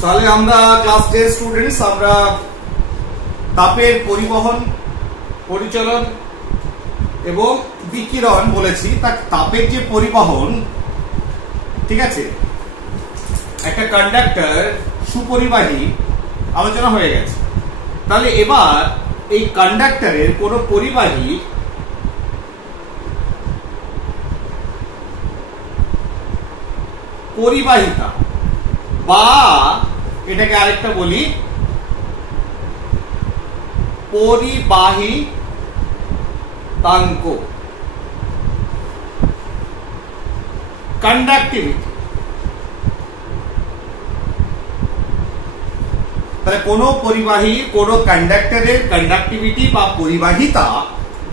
তাহলে আমরা class 10 students আমরা তাপের পরিবহন, পরিচলন এবং বিকিরণ বলেছি। তাপের যে পরিবহন, ঠিক আছে, একটা কন্ডাক্টর সুপরিবাহী আলোচনা হয়ে গেছে। তাহলে এবার এই কন্ডাক্টরের কোন পরিবাহী পরিবাহিতা বা এটাকে আরেকটা বলি পরিবাহিতাঙ্ক, কন্ডাক্টিভিটি। তাহলে কোন পরিবাহীর কোন কন্ডাক্টরের কন্ডাক্টিভিটি বা পরিবাহিতা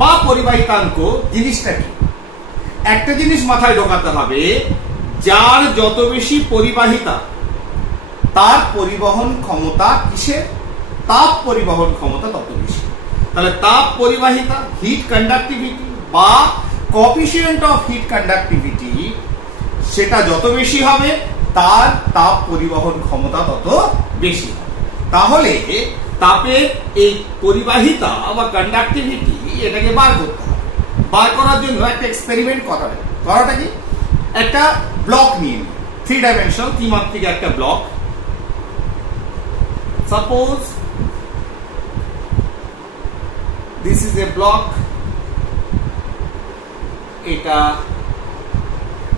বা পরিবাহিতাঙ্ক জিনিসটা কি? একটা জিনিস মাথায় ঢোকাতে হবে, যার যত বেশি পরিবাহিতা তার পরিবহন ক্ষমতা কিসের? তাপ পরিবহন ক্ষমতা তত বেশি। তাহলে তাপ পরিবাহিতা, হিট কন্ডাক্টিভিটি বা কোএফিসিয়েন্ট অফ হিট কন্ডাক্টিভিটি, সেটা যত বেশি হবে তার তাপ পরিবহন ক্ষমতা তত বেশি হবে। তাহলে তাপের এই পরিবাহিতা বা কন্ডাক্টিভিটি এটাকে বার করতে হবে। বার করার জন্য একটা এক্সপেরিমেন্ট করাটা কি, একটা ব্লক নিয়ে নিই, 3 ডাইমেনশনাল ত্রিমাত্রিক একটা block. Suppose this is a block. এটা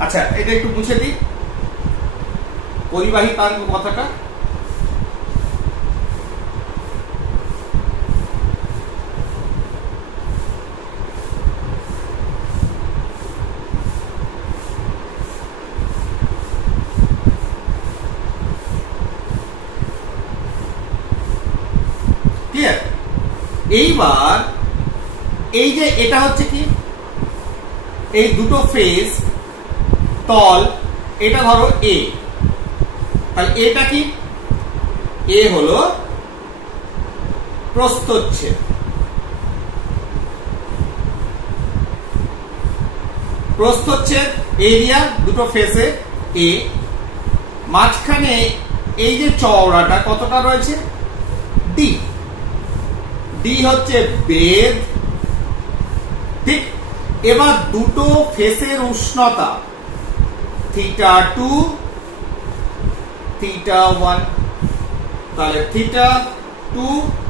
আচ্ছা, এটা একটু মুছে দিই পরিবাহিতাঙ্ক কথাটা। এইবার এই যে এটা হচ্ছে কি, এই দুটো ফেজ তল, এটা ধরো এ। তাহলে এটা কি? এ হলো প্রস্থচ্ছেদ। প্রস্থচ্ছেদ এরিয়া দুটো ফেজে এ। মাঝখানে এই যে চওড়াটা কতটা রয়েছে? ডি। ডি হচ্ছে বেধ, ঠিক। এবার দুটো ফেসের উষ্ণতা θ2 θ1, তাহলে θ2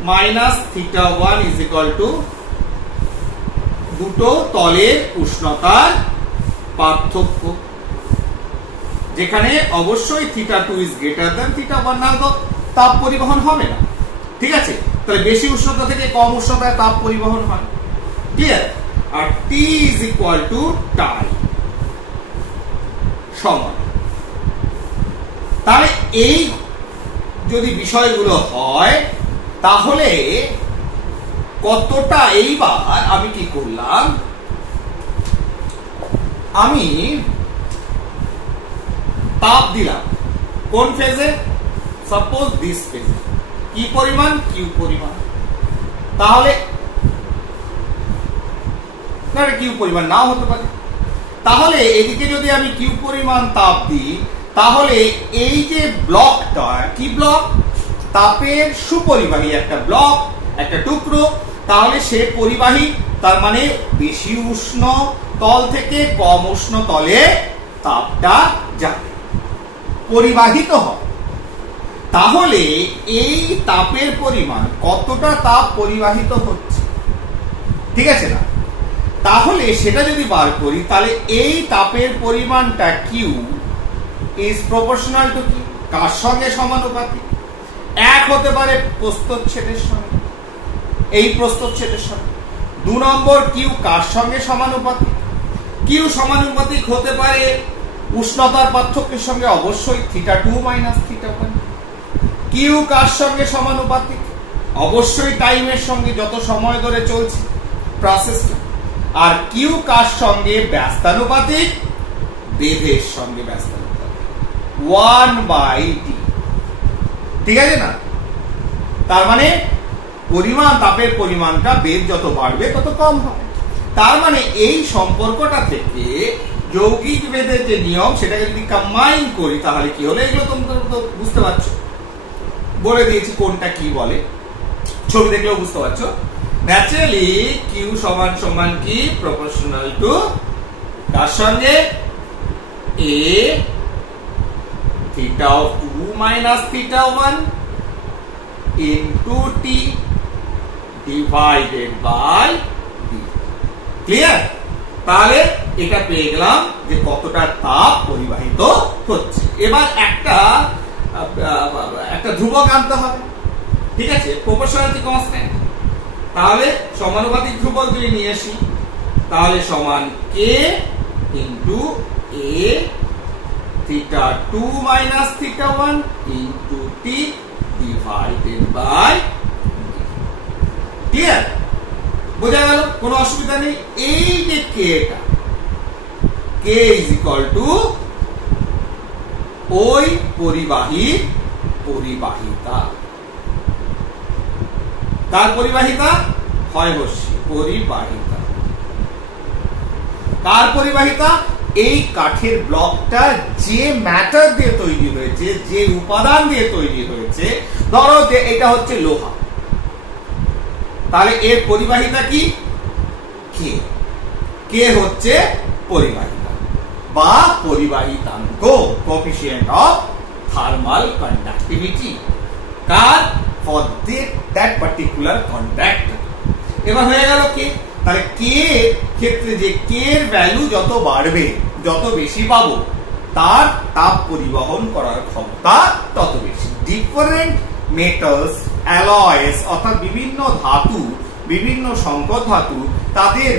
মাইনাস θ1 ইজ ইকুয়াল টু দুটো তলের উষ্ণতার পার্থক্য, যেখানে অবশ্যই θ2 ইজ গ্রেটার দ্যান θ1, না তো তাপ পরিবহন হবে না, ঠিক আছে। তাহলে বেশি উষ্ণতা থেকে কম উষ্ণতায় তাপ পরিবহন হয়, ক্লিয়ার। আর T is equal to time সমান। তাহলে এই যদি বিষয়গুলো হয় তাহলে কতটা, এইবার আমি কি করলাম, আমি তাপ দিলাম কোন ফেজে? সাপোজ দিস ফেজে। কি পরিমাণ? কিউ পরিমাণ। তাহলে কিউ পরিমাণ নাও হতে পারে। তাহলে এদিকে যদি আমি কিউ পরিমাণ তাপ দিই, তাহলে এই যে ব্লকটা, কি ব্লক? তাপের সুপরিবাহী একটা ব্লক, একটা টুকরো। তাহলে সে পরিবাহী, তার মানে বেশি উষ্ণ তল থেকে কম উষ্ণ তলে তাপটা যাবে, পরিবাহিত হবে। তাহলে এই তাপের পরিমাণ, কতটা তাপ পরিবাহিত হচ্ছে, ঠিক আছে না? তাহলে সেটা যদি বার করি, তাহলে এই তাপের পরিমাণটা কিউ ইজ প্রপোর্শনাল টু কি? কার সঙ্গে সমানুপাতিক? এক হতে পারে প্রস্থচ্ছেদের সঙ্গে, এই প্রস্থচ্ছেদের সঙ্গে। 2 নম্বর, কিউ কার সঙ্গে সমানুপাতিক? কিউ সমানুপাতিক হতে পারে উষ্ণতার পার্থক্যের সঙ্গে, অবশ্যই θ2 মাইনাস θ1। কিউ কার সঙ্গে সমানুপাতিক? অবশ্যই টাইমের সঙ্গে, যত সময় ধরে চলছে প্রসেসটা। আর কিউ কার সঙ্গে ব্যস্তানুপাতিক? বেধের সঙ্গে ব্যস্তানুপাতিক, 1/t, ঠিক আছে না? তার মানে পরিমাণ, তাপের পরিমাণটা বেধ যত বাড়বে তত কম হবে। তার মানে এই সম্পর্কটা থেকে যৌগিক বেধের যে নিয়ম, সেটাকে যদি কম্বাইন করি তাহলে কি হলো, এগুলো তোমরা তো বুঝতে পারছো। বলে দিয়েছি কোনটা কি বলে, ছবি দেখলেও বুঝতে পারছো। ন্যাচারালি কিউ সমান সমান কি প্রপোর্শনাল টু তার সঙ্গে A theta of 2 minus theta 1 into T divided by D. Clear? তাহলে এটা পেয়ে গেলাম যে কতটা তাপ পরিবাহিত হচ্ছে। এবার একটা ধ্রুবক আনতে হবে, ঠিক আছে, প্রপোর্শনালিটি কনস্ট্যান্ট। তাহলে সমানুপাতিক ধ্রুবকগুলি নিয়ে আসি, তাহলে সমান K into A theta 2 minus theta 1 into T divided by. Clear? বোঝা গেল? কোনো অসুবিধা নেই। এই যে কেটা, কে ইজ ইকুয়াল টু ওই পরিবাহীর পরিবাহিতা। কার পরিবাহিতা? হয় হস্যি পরিবাহিতা। কার পরিবাহিতা? এই কাঠের ব্লকটা যে ম্যাটার দিয়ে তৈরি হয়েছে, যে উপাদান দিয়ে তৈরি হয়েছে, ধরো যে এটা হচ্ছে লোহা, তাহলে এর পরিবাহিতা কি? কে। কে হচ্ছে পরিবাহিতা বা পরিবাহিতাঙ্ক, কোএফিসিয়েন্ট অফ থার্মাল কন্ডাক্টিভিটি কার? For that particular conductor. এবার হয়ে গেল কে। তাহলে কে ক্ষেত্রে যে কে এর ভ্যালু যত বাড়বে, যত বেশি পাবো, তার তাপ পরিবহন করার ক্ষমতা তত বেশি। ডিফারেন্ট মেটালস, অ্যালয়েস অর্থাৎ বিভিন্ন ধাতু, বিভিন্ন সংকর ধাতু, তাদের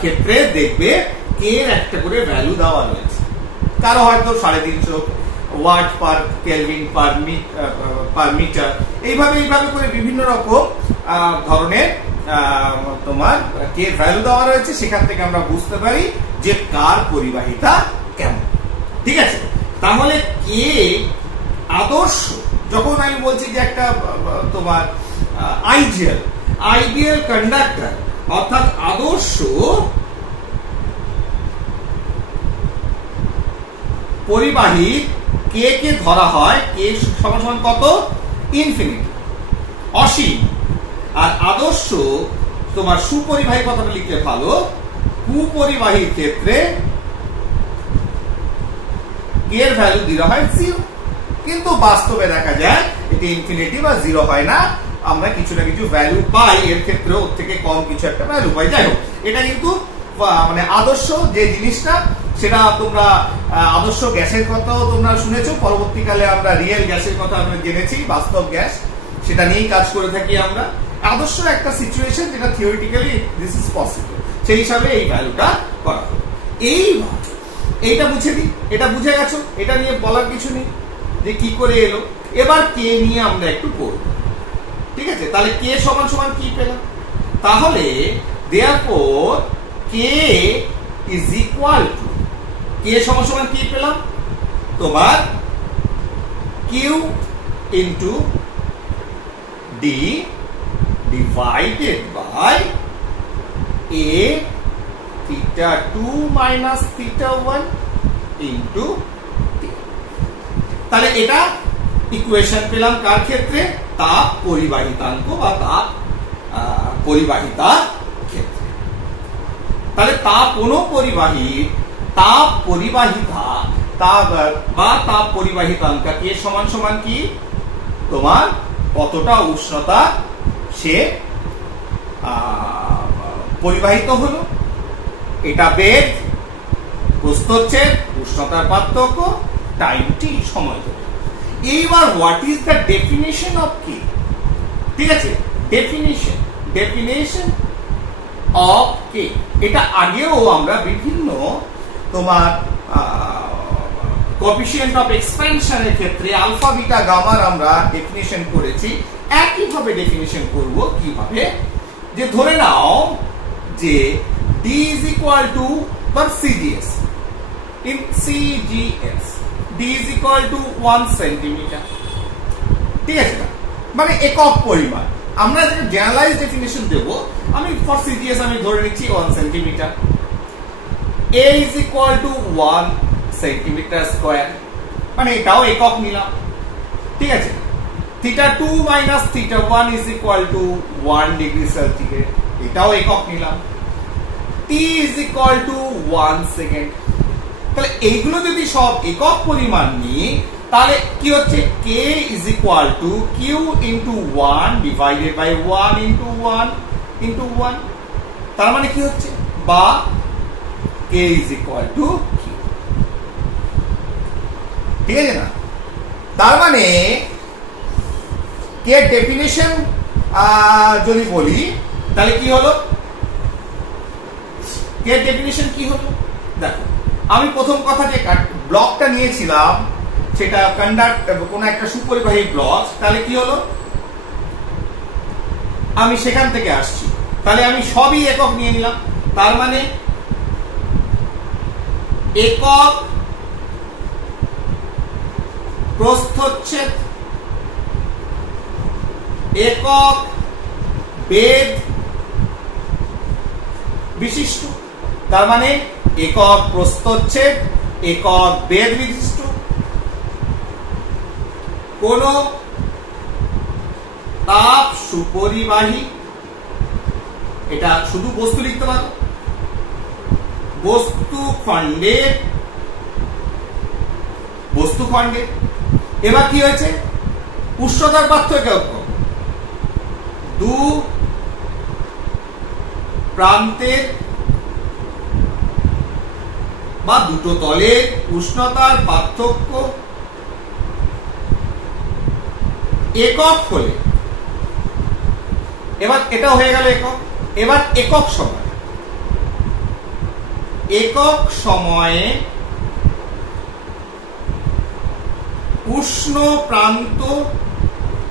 ক্ষেত্রে দেখবে কে এর একটা করে ভ্যালু দেওয়া রয়েছে। কারো হয়তো 350 watt per kelvin per metre, এইভাবে করে বিভিন্ন রকম ধরনের তোমার কে ভ্যালু দেওয়া রয়েছে। সেখান থেকে আমরা বুঝতে পারি যে কার পরিবাহিতা কেমন। ঠিক আছে? তাহলে কে আদর্শ, যখন আমি বলছি যে একটা তোমার আইডিয়াল কন্ডাক্টর অর্থাৎ আদর্শ পরিবাহী কে কে ধরা হয় কে সমান সমান কত? ইনফিনিটি, অসীম। আর আদর্শ তোমার সুপরিবাহী কথাটা লিখলে ভালো, কুপরিবাহীর ক্ষেত্রে কে এর ভ্যালু দেওয়া হয় 0, কিন্তু বাস্তবে দেখা যায় এটি ইনফিনিটি বা 0 হয় না, আমরা কিছু না কিছু ভ্যালু পাই, এর ক্ষেত্রে ওর থেকে কম কিছু একটা ভ্যালু পাই। যাই হোক, এটা কিন্তু মানে আদর্শ যে জিনিসটা, সেটা তোমরা আদর্শ গ্যাসের কথাও তোমরা শুনেছো, পরবর্তীকালে আমরা রিয়েল গ্যাসের কথা আমরা জেনেছি, বাস্তব গ্যাস, সেটা নিয়েই কাজ করে থাকি আমরা। আদর্শ একটা সিচুয়েশন যেটা থিওরিটিক্যালি দিস ইজ পসিবল, সেই হিসাবে এই ভ্যালুটা করা হবে। এইটা বুঝে দিই, এটা বুঝে গেছো, এটা নিয়ে বলার কিছু নেই যে কি করে এলো। এবার কে নিয়ে আমরা একটু পড়ব, ঠিক আছে? তাহলে কে সমান সমান কি পেলাম? তাহলে therefore K is equal to, K সমান সমান কি পেলাম? তোমার Q into D divided by A theta 2 minus theta 1 into T. তাহলে এটা ইকুয়েশন পেলাম কার ক্ষেত্রে? তাপ পরিবাহিতাঙ্ক বা তাপ পরিবাহিতার ক্ষেত্রে। তাহলে তাপ কোনো পরিবাহীর তাপ পরিবাহিতা বা তাপ পরিবাহিতাঙ্ক কে সমান সমান কি? তোমার কতটা উষ্ণতা সে পরিবাহিত হলো, এটা বেগ, প্রস্থচ্ছেদ, উষ্ণতার পার্থক্য, টাইম টি, সময় ধরে। এইবার what is the definition of K? ঠিক আছে, ডেফিনেশন অফ কে, এটা আগেও আমরা বিভিন্ন তোমার কোএফিসিয়েন্ট অফ এক্সপ্যানশনের ক্ষেত্রে আলফা বিটা গামার আমরা ডেফিনেশন করেছি। একইভাবে ডেফিনেশন করব কিভাবে, যে ধরে নাও যে D is equal to CGS in CGS, D is equal to 1 centimetre. ঠিক আছে, মানে একক পরিমাণ। আমরা যেটা জেনারেলাইজ ডেফিনেশন দেব, আমি ফর CGS আমি ধরে নিচ্ছি 1 centimetre. A is equal to 1 centimetre square, মানে এটাও একক নিলাম। ঠিক আছে, θ2 minus θ1 is equal to 1 degree centigrade, এটাও একক নিলাম। t is equal to 1 second. তাহলে এইগুলো যদি সব একক পরিমাণ নিই তাহলে কি হচ্ছে, k is equal to q into 1 divided by 1 into 1 into 1। তার মানে কি হচ্ছে, বা k is equal to q। ঠিক আছে না? তার মানে কে ডেফিনিশন যদি বলি তাহলে কি হলো, কে ডেফিনিশন কি হলো, দেখো আমি প্রথম কথা যে ব্লকটা নিয়েছিলাম সেটা কন্ডাক্ট কোন একটা সুপরিবাহী ব্লক, তাহলে কি হলো, আমি সেখান থেকে আসছি, তাহলে আমি সবই একক নিয়ে নিলাম। তার মানে একক প্রস্থচ্ছেদ, একক বেধ বিশিষ্ট। তার মানে একক প্রস্থচ্ছেদ, একক বেধ বিশিষ্ট কোন তাপ সুপরিবাহী, এটা শুধু বস্তু লিখতে পারো, বস্তু খণ্ডের, বস্তু খণ্ডের। এবার কি হয়েছে, উষ্ণতার পার্থক্য দু প্রান্তের বা দুটো তলের উষ্ণতার পার্থক্য একক হলে, এবার এটা হয়ে গেল একক। এবার একক সময়, একক সময়ে উষ্ণ প্রান্ত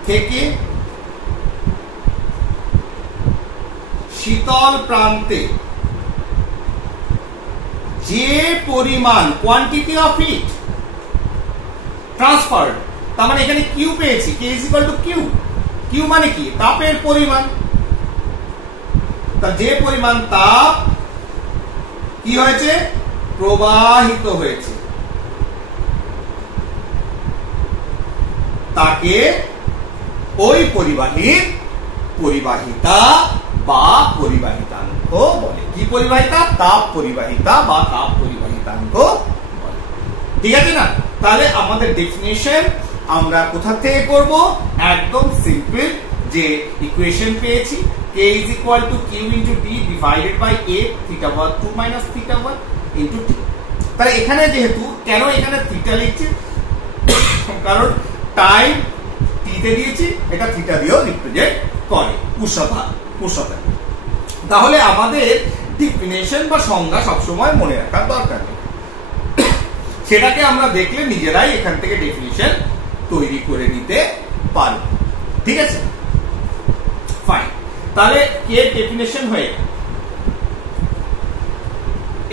থেকে শীতল প্রান্তে যে পরিমাণ কোয়ান্টিটি অফ হিট ট্রান্সফার্ড, তার মানে এখানে কিউ পেয়েছি, K is equal to Q. Q মানে কি, তাপের পরিমাণ। তা যে পরিমাণ তাপ কি হয়েছে, প্রবাহিত হয়েছে, তাকে ওই পরিবাহীর পরিবাহিতা বা পরিবাহিতাঙ্ক বলে। কি পরিবাহিতা, তাপ পরিবাহিতা বা তাপ পরিবাহিতাঙ্ক বলে। ঠিক আছে না? তাহলে আমাদের ডেফিনিশন আমরা কোথা থেকে করব, একদম সিম্পল, যে ইকুয়েশন পেয়েছি k is equal to q into d divided by a θ1 2 minus θ1 into t। তাহলে এখানে যেহেতু, কেন এখানে থিটা লিখছি, কারণ টাইম t তে দিয়েছি, এটা থিটা দিয়েও রিপ্রেজেন্ট করে উষ্ণতা। তাহলে আমাদের ডেফিনিশন বা সংজ্ঞা সবসময় মনে রাখার দরকার নেই, সেটাকে আমরা দেখলে নিজেরাই এখান থেকে ডেফিনিশন তৈরি করে নিতে পারব। ঠিক আছে, ফাইন। তাহলে কে ডেফিনিশন হয়ে,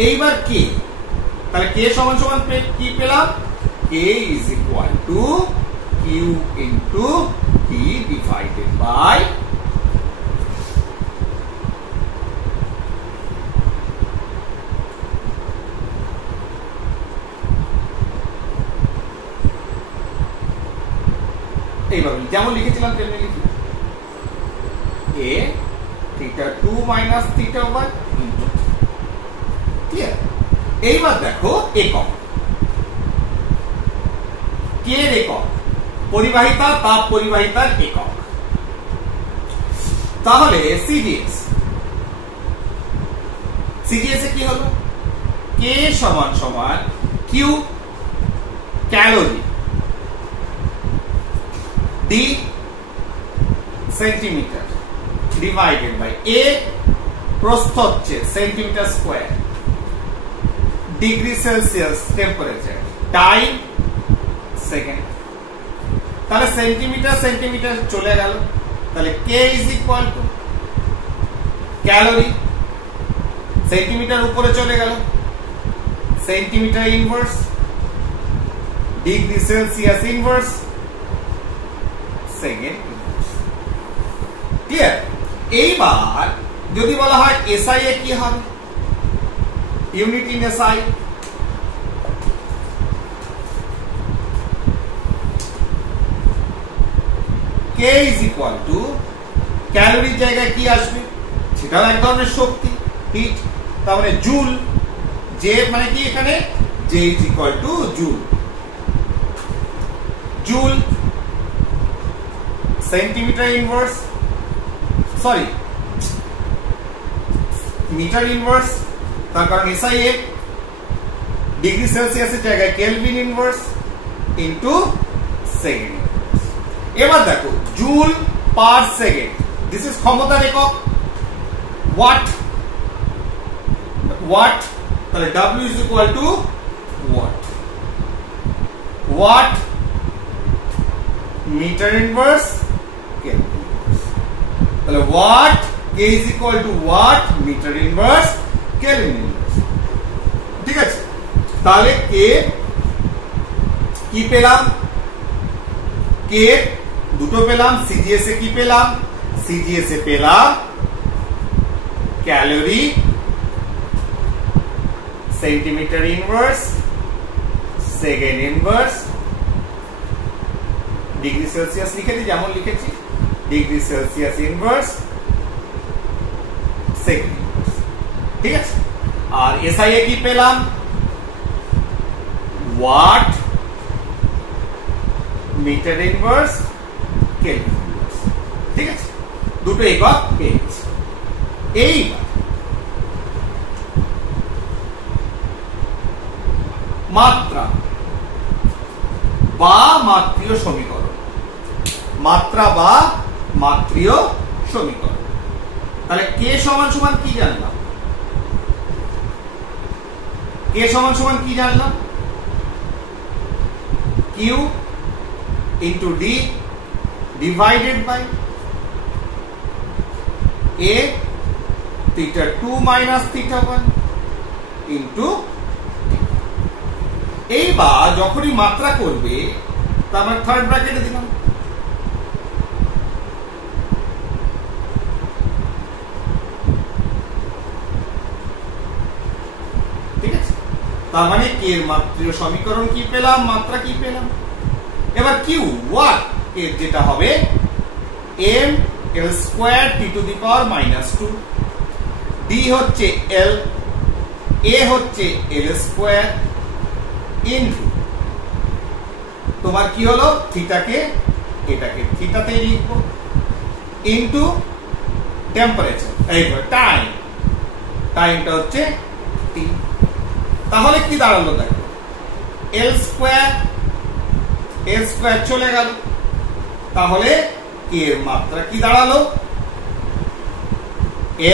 এইবার কে, তাহলে কে সমান সমান কি পেলাম, K is equal to Q into T divided by এইভাবে যেমন লিখেছিলাম তেমনি লিখি, a θ2 মাইনাস θ1 ইনটু। ক্লিয়ার? এইবার দেখো একক, কে এর একক, পরিবাহিতা, তাপ পরিবাহিতার একক। তাহলে সিজিএস, সিজিএস এ কি হলো, কে সমান সমান Q calorie, D centimetre divided by A প্রস্থচ্ছেদ centimetre square, degree Celsius temperature, time second. তাহলে সেন্টিমিটার সেন্টিমিটার চলে গেল, তাহলে K is equal to calorie, centimetre উপরে চলে গেল, centimetre inverse, degree Celsius inverse, second inverse. Clear? এইবার যদি বলা হয় এসআই এ কি হবে, unit in SI, K is equal to ক্যালোরির জায়গায় কি আসবে, সেটাও এক ধরনের শক্তি, হিট, তার মানে জুল। জে মানে কি এখানে, J is equal to joule. Joule centimetre inverse, sorry metre inverse, তার কারণ এসআই এ ডিগ্রি সেলসিয়াসের জায়গায় kelvin inverse into second inverse. এবার দেখো joule per second, this is ক্ষমতার একক। ওয়াট, ওয়াট তাহলে W is equal to watt. Watt metre inverse kelvin inverse, তাহলে watt K is equal to watt metre inverse kelvin inverse. ঠিক আছে, তাহলে কে কি পেলাম, কে দুটো পেলাম, সিজিএস এ কি পেলাম, সিজিএস এ পেলাম calorie centimetre inverse second inverse degree Celsius লিখে দিই যেমন লিখেছি, degree Celsius inverse second inverse. ঠিক আছে, আর এসআই এ কি পেলাম, watt metre inverse kelvin inverse. ঠিক আছে, দুটো একক পেয়েছি। এইবার মাত্রা বা মাত্রীয় সমীকরণ, মাত্রা বা মাত্রীয় সমীকরণ। তাহলে কে সমান সমান কি জানলাম, কে সমান সমান কি জানলাম, q into D divided by A theta 2 minus theta 1 into. এইবার যখনই মাত্রা করবে তারপর থার্ড ব্র্যাকেটে দিলাম, ঠিক আছে, তার মানে কে এর মাত্রীয় সমীকরণ কি পেলাম, মাত্রা কি পেলাম। এবার কিউ ওয়াট এর যেটা হবে M L square T to the power -2, d হচ্ছে এল, এ হচ্ছে এল স্কোয়ার ইনটু তোমার কি হলো থিটাকে এটাকে থিটাতেই লিখবো ইনটু টেম্পারেচার, এই টাইম, টাইমটা হচ্ছে টি। তাহলে কি দাঁড়ালো দেখো, এল স্কোয়ার চলে গেল, তাহলে এর মাত্রা কি দাঁড়ালো,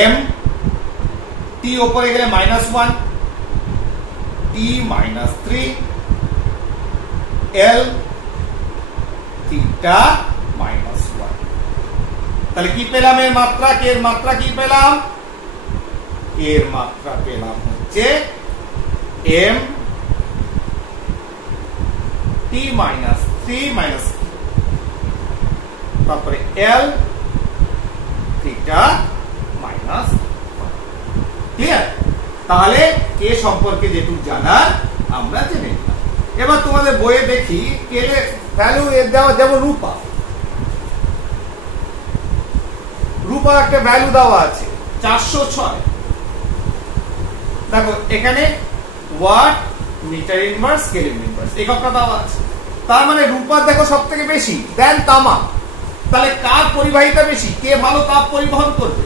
এম টি উপরে গেলে -1 টি -3 এল থিটা -1। তাহলে কি পেলাম এর মাত্রা, কে এর মাত্রা কি পেলাম, এর মাত্রা পেলাম হচ্ছে এম টি -3 তারপরে এল থিটা -1। ক্লিয়ার? তাহলে কে সম্পর্কে যেটুকু জানার আমরা জেনে নিলাম। এবার তোমাদের বইয়ে দেখি কেলে ভ্যালু এর দেওয়া, যেমন রূপা, রূপার একটা ভ্যালু দেওয়া আছে 406। দেখো এখানে watt metre inverse kelvin inverse এককটা দেওয়া আছে, তার মানে রূপার দেখো সব থেকে বেশি দেন তামা। তাহলে কার পরিবাহিতা বেশি, কে ভালো তাপ পরিবহন করবে,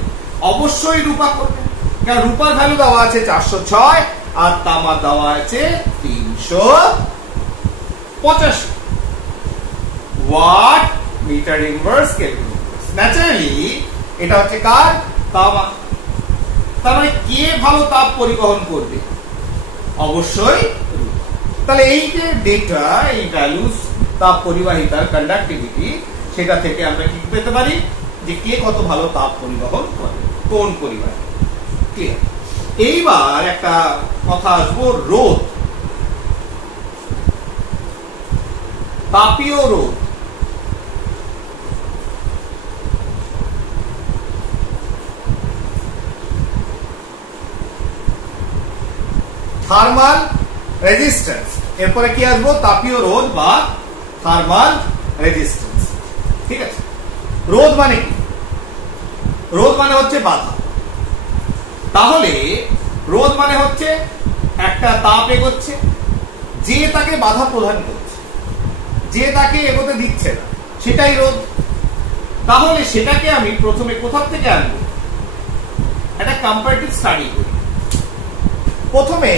অবশ্যই রূপা করবে, কারণ রূপার ভ্যালু দেওয়া আছে 406 আর তামা দেওয়া আছে 385 watt metre inverse kelvin inverse. Naturally এটা হচ্ছে কার, তামা। তার মানে কে ভালো তাপ পরিবহন করবে, অবশ্যই রূপা। তাহলে এই যে ডেটা, এই ভ্যালুস তাপ পরিবাহিতার কন্ডাক্টিভিটি, সেটা থেকে আমরা কি পেতে পারি যে কে কত ভালো তাপ পরিবহন করে, কোন পরিবাহ। ক্লিয়ার? এইবার একটা কথা আসবো, রোধ, তাপীয় রোধ। থার্মাল রেজিস্ট্যান্স, এরপরে কি আসবো, তাপীয় রোধ বা থার্মাল রেজিস্ট্যান্স। ঠিক আছে, রোধ মানে কি? রোধ মানে হচ্ছে বাধা। তাহলে রোধ মানে হচ্ছে একটা তাপ এগোচ্ছে, যে তাকে বাধা প্রদান করছে, যে তাকে এগোতে দিচ্ছে না, সেটাই রোধ। তাহলে সেটাকে আমি প্রথমে কোথা থেকে আনবো? একটা কম্পারেটিভ স্টাডি করি। প্রথমে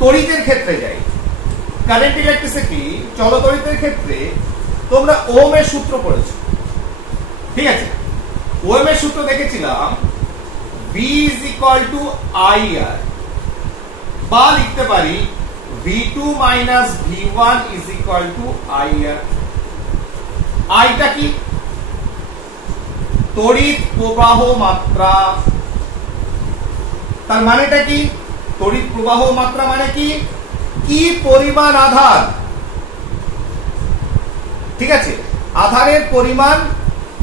তড়িতের ক্ষেত্রে যাই। কারেন্ট ইলেকট্রিসিটি, চলতড়িতের ক্ষেত্রে তোমরা ওহমের সূত্র পড়েছো, ঠিক আছে? ওহমের সূত্র দেখেছিলাম V is equal to IR, বা লিখতে পারি V2 minus V1 is equal to IR। আইটা কি? তড়িৎ প্রবাহ মাত্রা। তার মানেটা কি? তড়িৎ প্রবাহ মাত্রা মানে কি? কি পরিমাণ আধান, ঠিক আছে? আধানের পরিমাণ,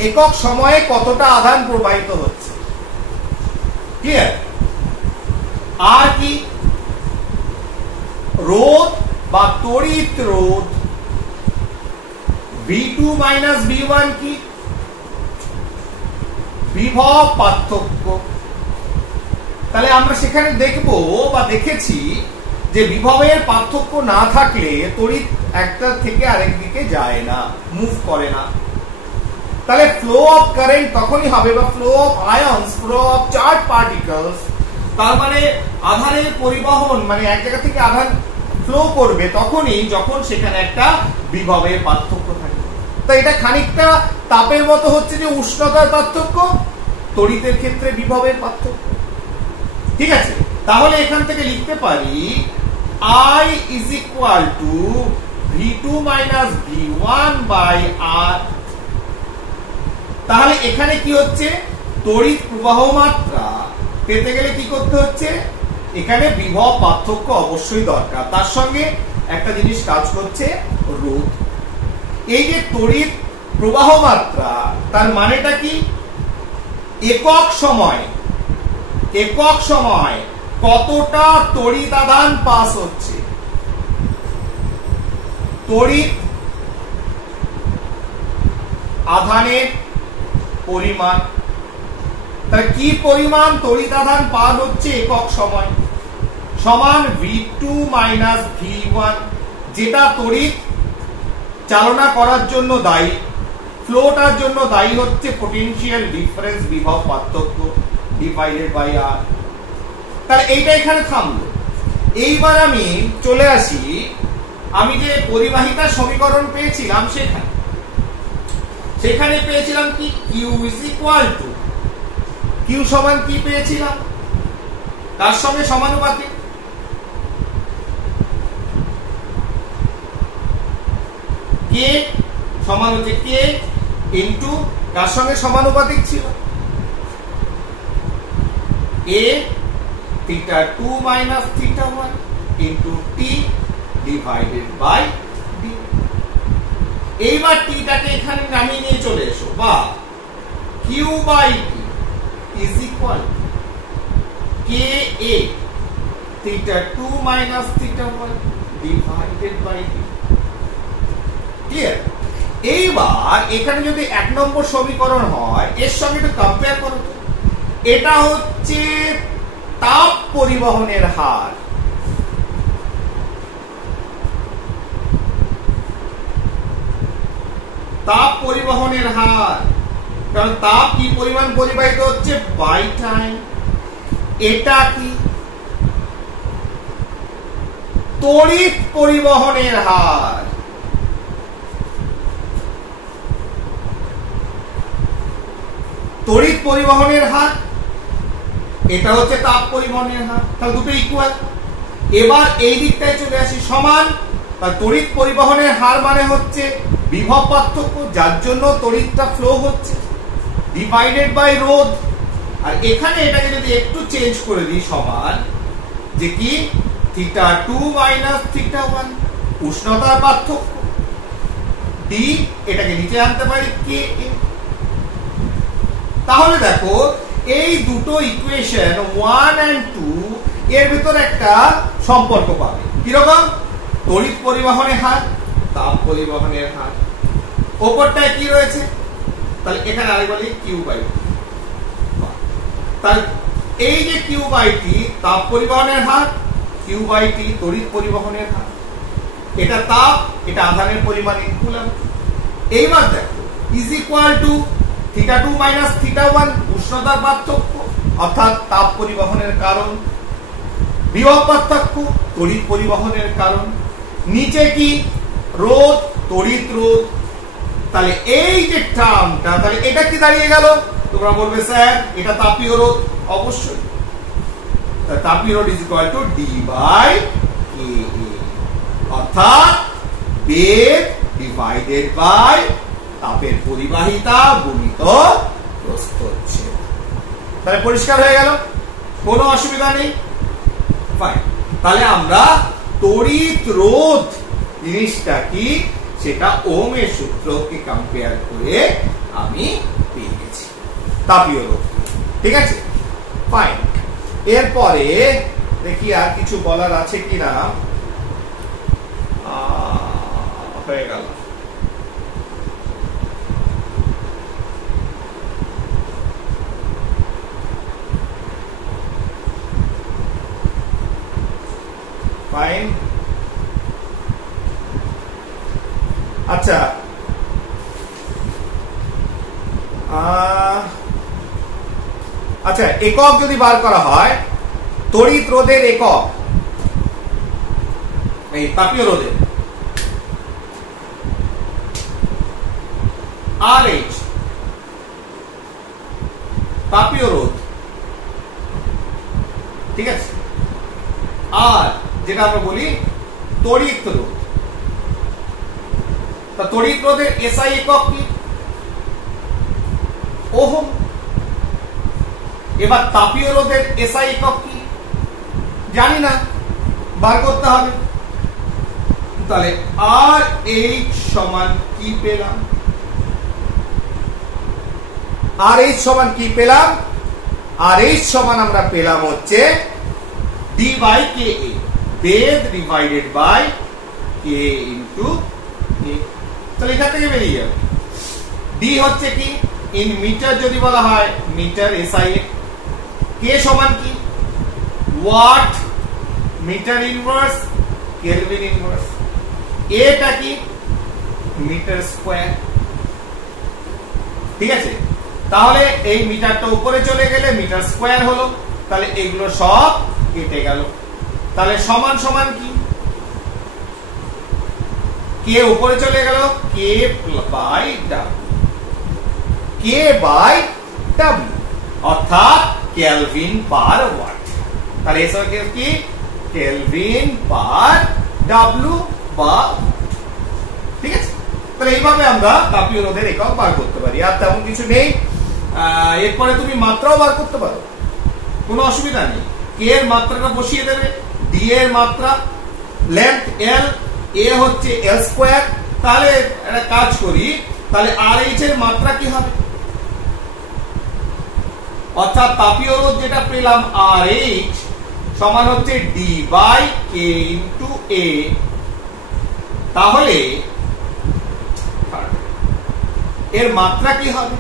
একক সময়ে কতটা আধান প্রবাহিত হচ্ছে, ক্লিয়ার? আর কি? রোধ বা তড়িৎ রোধ। V2 মাইনাস V1 কি? বিভব পার্থক্য। তাহলে আমরা সেখানে দেখব বা দেখেছি যে বিভবের পার্থক্য না থাকলে তড়িৎ একটা থেকে আরেক দিকে যায় না, মুভ করে না। তাহলে ফ্লো অফ কারেন্ট তখনই হবে, বা flow of ions, flow of charge particles, তার মানে আধানের পরিবহন, মানে এক জায়গা থেকে আধান ফ্লো করবে তখনই যখন সেখানে একটা বিভবের পার্থক্য থাকে। তাই এটা খানিকটা তাপের মতো হচ্ছে যে উষ্ণতার পার্থক্য, তড়িতের ক্ষেত্রে বিভবের পার্থক্য, ঠিক আছে? তাহলে এখান থেকে লিখতে পারি I is equal to V2 minus V1 by R। তাহলে এখানে কি হচ্ছে? তড়িৎ প্রবাহ মাত্রা পেতে গেলে কি করতে হচ্ছে? এখানে বিভব পার্থক্য অবশ্যই দরকার, তার সঙ্গে একটা জিনিস কাজ করছে, রোধ। এই যে তড়িৎ প্রবাহ মাত্রা, তার মানেটা কি? একক সময়, একক সময় কতটা তড়িৎ আধান পাস হচ্ছে, তড়িৎ আধানের পরিমাণ। তাহলে কি পরিমাণ তড়িৎ আধান পাস হচ্ছে একক সময়, সমান V2 মাইনাস V1, যেটা তড়িৎ চালনা করার জন্য দায়ী, ফ্লোটার জন্য দায়ী হচ্ছে পটেনশিয়াল ডিফারেন্স, বিভব পার্থক্য, ডিভাইডেড বাই R। তাহলে এইটা এখানে থামলো। এইবার আমি চলে আসি, আমি যে পরিবাহিতার সমীকরণ পেয়েছিলাম সেখানে পেয়েছিলাম কি? Q is equal to, Q সমান কি পেয়েছিলাম? তার সঙ্গে সমানুপাতিক। K সমান হচ্ছে K ইন্টু কার সঙ্গে সমানুপাতিক ছিল? A theta 2 minus theta 1 into T divided by D। এইবার T টাকে এখানে নামিয়ে নিয়ে চলে এসো, বা Q by T is equal to Ka theta 2 minus theta 1 divided by D। Clear? এইবার এখানে যদি 1 নম্বর সমীকরণ হয়, এর সঙ্গে একটু কম্পেয়ার করো তো। এটা হচ্ছে তাপ পরিবহনের হার, তাপ পরিবহনের হার, কারণ তাপ কি পরিমাণ পরিবাহিত হচ্ছে? By time. এটা কি? তড়িৎ পরিবহনের হার। তড়িৎ পরিবহনের হার, এটা হচ্ছে তাপ পরিবহনের হার। তাহলে দুটো ইকুয়াল। এবার এই দিকটায় চলে আসি, সমান। তড়িৎ পরিবহনের হার মানে হচ্ছে বিভব পার্থক্য, যার জন্য তড়িৎটা ফ্লো হচ্ছে, ডিভাইডেড বাই রোধ। আর এখানে এটাকে যদি একটু চেঞ্জ করে দিই, সমান যে কি? থিটা 2 মাইনাস থিটা 1, উষ্ণতার পার্থক্য, ডি, এটাকে নিচে আনতে পারি কে। তাহলে দেখো এই দুটো ইকুয়েশন 1 and 2 এর ভিতর একটা সম্পর্ক পাবে। কিরকম? তড়িৎ পরিবহনের হার, তাপ পরিবহনের হার। ওপরটায় কি রয়েছে, তাহলে এখানে আরেকবার কিউ বাই টি। তাহলে এই যে কিউ বাই টি তাপ পরিবহনের হার, কিউ বাই টি তড়িৎ পরিবহনের হার, এটা তাপ, এটা আধানের পরিমাণ ইন কুলম্ব। এইবার দেখো ইজ ইকুয়াল টু θ2 মাইনাস θ1 উষ্ণতার পার্থক্য অর্থাৎ তাপ পরিবহনের কারণ, বিভব পার্থক্য তড়িৎ পরিবহনের কারণ, নিচে কি রোধ তড়িৎ রোধ। তাহলে এই যে টার্মটা, তাহলে এটা কি দাঁড়িয়ে গেল? তোমরা বলবে স্যার এটা তাপীয় রোধ। অবশ্যই তাপীয় রোধ is equal to D by K, অর্থাৎ বেগ ডিভাইডেড বাই তাপের পরিবাহিতা গুণিত প্রস্থচ্ছেদ। তাহলে পরিষ্কার হয়ে গেল, কোনো অসুবিধা নেই। ফাইন, তাহলে আমরা তড়িৎ রোধ জিনিসটা কি সেটা ওহমের সূত্রকে কম্পেয়ার করে আমি পেয়ে গেছি তাপীয় রোধ। ঠিক আছে, ফাইন। এরপরে দেখি আর কিছু বলার আছে কিনা। হয়ে গেল। ফাইন, আচ্ছা আচ্ছা একক যদি বার করা হয়, তড়িৎ রোধের একক এই তাপীয় রোধের RH তাপীয় রোধ, ঠিক আছে। আর যেটা আমরা বলি তড়িৎ রোধ, তা তড়িৎ রোধের SI একক কি? ওহম। এবার তাপীয় রোধের SI একক কি জানি না, বার করতে হবে। তাহলে RH সমান কি পেলাম? RH সমান কি পেলাম? RH সমান আমরা পেলাম হচ্ছে D by KA, বেগ divided by K into A। তাহলে এখান থেকে বেরিয়ে যাবে D হচ্ছে কি ইন মিটার, যদি বলা হয় মিটার SI, K সমান কি watt metre inverse kelvin inverse, A টা কি মিটার স্কয়ার। ঠিক আছে, তাহলে এই মিটারটা উপরে চলে গেলে মিটার স্কয়ার হলো, তাহলে এগুলো সব কেটে গেল। তাহলে সমান সমান কি, কে উপরে চলে গেল, K by W, K by W অর্থাৎ কেলভিন পার ওয়াট। তাহলে এসব কি কেলভিন পার ডাব্লিউ বা, ঠিক আছে। তাহলে এইভাবে আমরা তাপীয় রোধের একক বার করতে পারি, আর তেমন কিছু নেই। এরপরে তুমি মাত্রাও বার করতে পারো, কোনো অসুবিধা নেই। কে এর মাত্রাটা বসিয়ে দেবে, ডি এর মাত্রা, লেন্থ এল, এ হচ্ছে এল স্কয়ার। তাহলে একটা কাজ করি, তাহলে আর এইচ এর মাত্রা কি হবে? অর্থাৎ তাপীয় রোধ যেটা পেলাম আর এইচ সমান হচ্ছে ডি বাই কে ইন্টু এ। তাহলে এর মাত্রা কি হবে?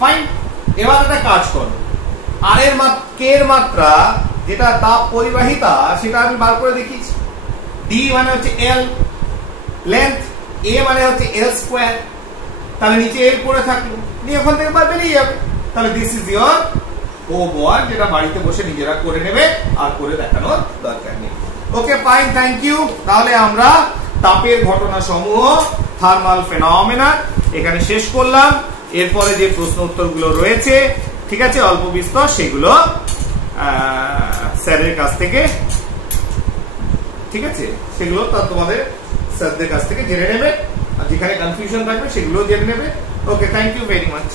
ফাইন, এবার একটা কাজ করো, আর এর কে এর মাত্রা যেটা তাপ পরিবাহিতা সেটা আমি বার করে দেখিয়েছি। ডি মানে হচ্ছে এল, লেন্থ এ মানে হচ্ছে এল স্কয়ার। তাহলে নিচে এল পড়ে থাকলো, নিয়ে ওখান থেকে বার বেরিয়ে যাবে। তাহলে দিস ইজ ইয়োর হোমওয়ার্ক, যেটা বাড়িতে বসে নিজেরা করে নেবে, আর করে দেখানোর দরকার নেই। Okay fine, thank you. তাহলে আমরা তাপের ঘটনা সমূহ, থার্মাল ফেনোমেনা এখানে শেষ করলাম। এরপরে যে প্রশ্ন উত্তরগুলো রয়েছে, ঠিক আছে, অল্প বিস্তর, সেগুলো স্যারের কাছ থেকে, ঠিক আছে, সেগুলো তোমাদের স্যারদের কাছ থেকে জেনে নেবে, আর যেখানে কনফিউশন থাকবে সেগুলো জেনে নেবে। ওকে, থ্যাংক ইউ ভেরি মাচ।